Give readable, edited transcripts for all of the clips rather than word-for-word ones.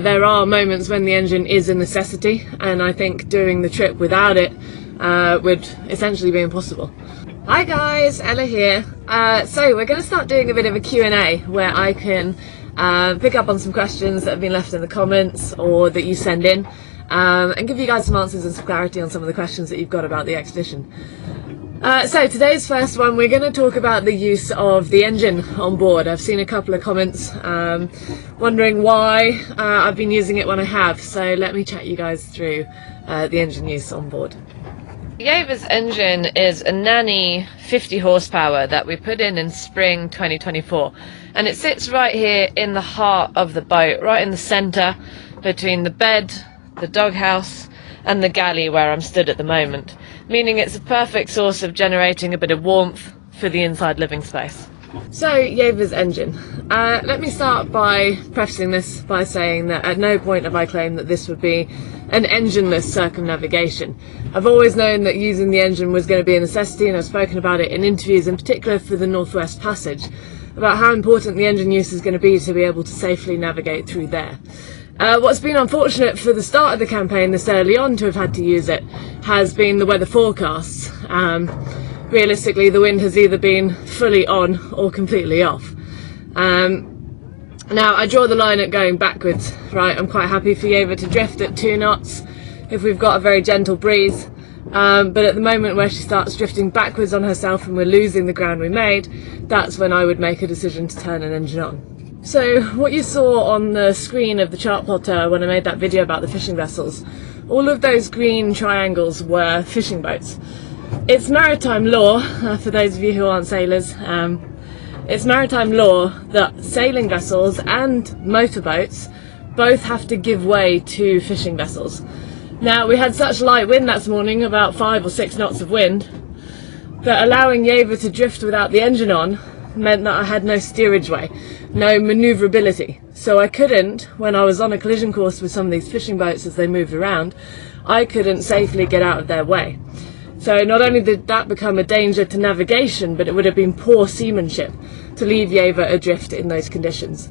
There are moments when the engine is a necessity, and I think doing the trip without it would essentially be impossible. Hi guys, Ella here. So we're going to start doing a bit of a Q&A where I can pick up on some questions that have been left in the comments or that you send in, and give you guys some answers and some clarity on some of the questions that you've got about the expedition. So today's first one, we're going to talk about the use of the engine on board. I've seen a couple of comments wondering why I've been using it when I have, so let me chat you guys through the engine use on board. Yeva's engine is a nanny 50 horsepower that we put in spring 2024, and it sits right here in the heart of the boat, right in the centre between the bed, the doghouse and the galley where I'm stood at the moment, meaning it's a perfect source of generating a bit of warmth for the inside living space. So, Yeva's engine. Let me start by prefacing this by saying that at no point have I claimed that this would be an engineless circumnavigation. I've always known that using the engine was going to be a necessity, and I've spoken about it in interviews, in particular for the Northwest Passage, about how important the engine use is going to be able to safely navigate through there. What's been unfortunate for the start of the campaign this early on to have had to use it has been the weather forecasts. Realistically, the wind has either been fully on or completely off. Now, I draw the line at going backwards, right? I'm quite happy for Yeva to drift at 2 knots if we've got a very gentle breeze. But at the moment where she starts drifting backwards on herself and we're losing the ground we made, that's when I would make a decision to turn an engine on. So what you saw on the screen of the chart plotter when I made that video about the fishing vessels, all of those green triangles were fishing boats. It's maritime law, for those of you who aren't sailors, it's maritime law that sailing vessels and motorboats both have to give way to fishing vessels. Now, we had such light wind that morning, about 5 or 6 knots of wind, that allowing Yeva to drift without the engine on meant that I had no steerage way, no manoeuvrability. So I couldn't, when I was on a collision course with some of these fishing boats as they moved around, I couldn't safely get out of their way. So not only did that become a danger to navigation, but it would have been poor seamanship to leave Yeva adrift in those conditions.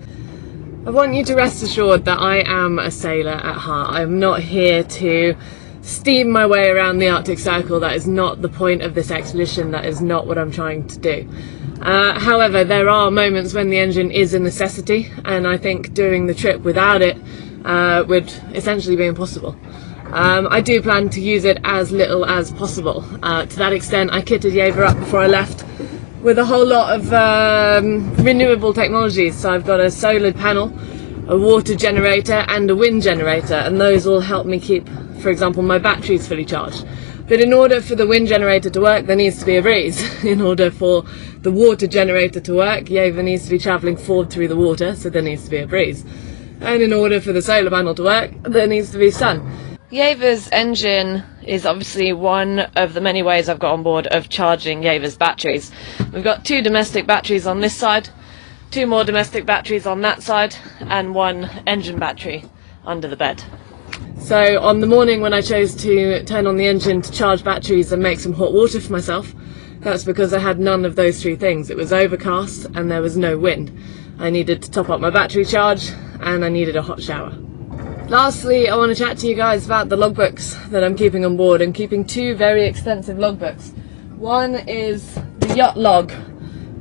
I want you to rest assured that I am a sailor at heart. I am not here to steam my way around the Arctic Circle. That is not the point of this expedition. That is not what I'm trying to do. However, there are moments when the engine is a necessity, and I think doing the trip without it would essentially be impossible. I do plan to use it as little as possible. To that extent, I kitted Yeva up before I left with a whole lot of renewable technologies. So I've got a solar panel, a water generator and a wind generator, and those all help me keep, for example, my batteries fully charged. But in order for the wind generator to work, there needs to be a breeze. In order for the water generator to work, Yeva needs to be travelling forward through the water, so there needs to be a breeze. And in order for the solar panel to work, there needs to be sun. Yeva's engine is obviously one of the many ways I've got on board of charging Yeva's batteries. We've got 2 domestic batteries on this side, 2 more domestic batteries on that side, and 1 engine battery under the bed. So on the morning when I chose to turn on the engine to charge batteries and make some hot water for myself, that's because I had none of those 3 things. It was overcast and there was no wind. I needed to top up my battery charge and I needed a hot shower. Lastly, I want to chat to you guys about the logbooks that I'm keeping on board. I'm keeping 2 very extensive logbooks. One is the yacht log,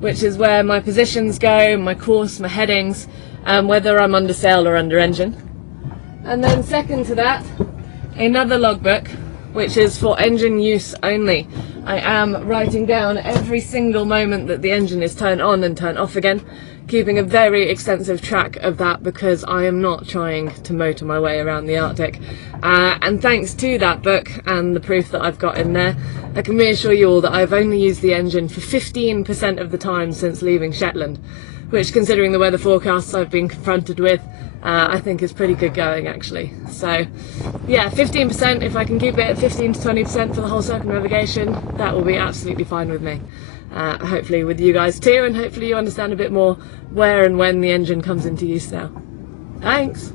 which is where my positions go, my course, my headings, and whether I'm under sail or under engine. And then second to that, another logbook, which is for engine use only. I am writing down every single moment that the engine is turned on and turned off again, keeping a very extensive track of that because I am not trying to motor my way around the Arctic. And thanks to that book and the proof that I've got in there, I can reassure you all that I've only used the engine for 15% of the time since leaving Shetland, which, considering the weather forecasts I've been confronted with, I think is pretty good going actually. So yeah, 15%, if I can keep it at 15 to 20% for the whole circumnavigation, that will be absolutely fine with me. Hopefully with you guys too, and hopefully you understand a bit more where and when the engine comes into use now. Thanks!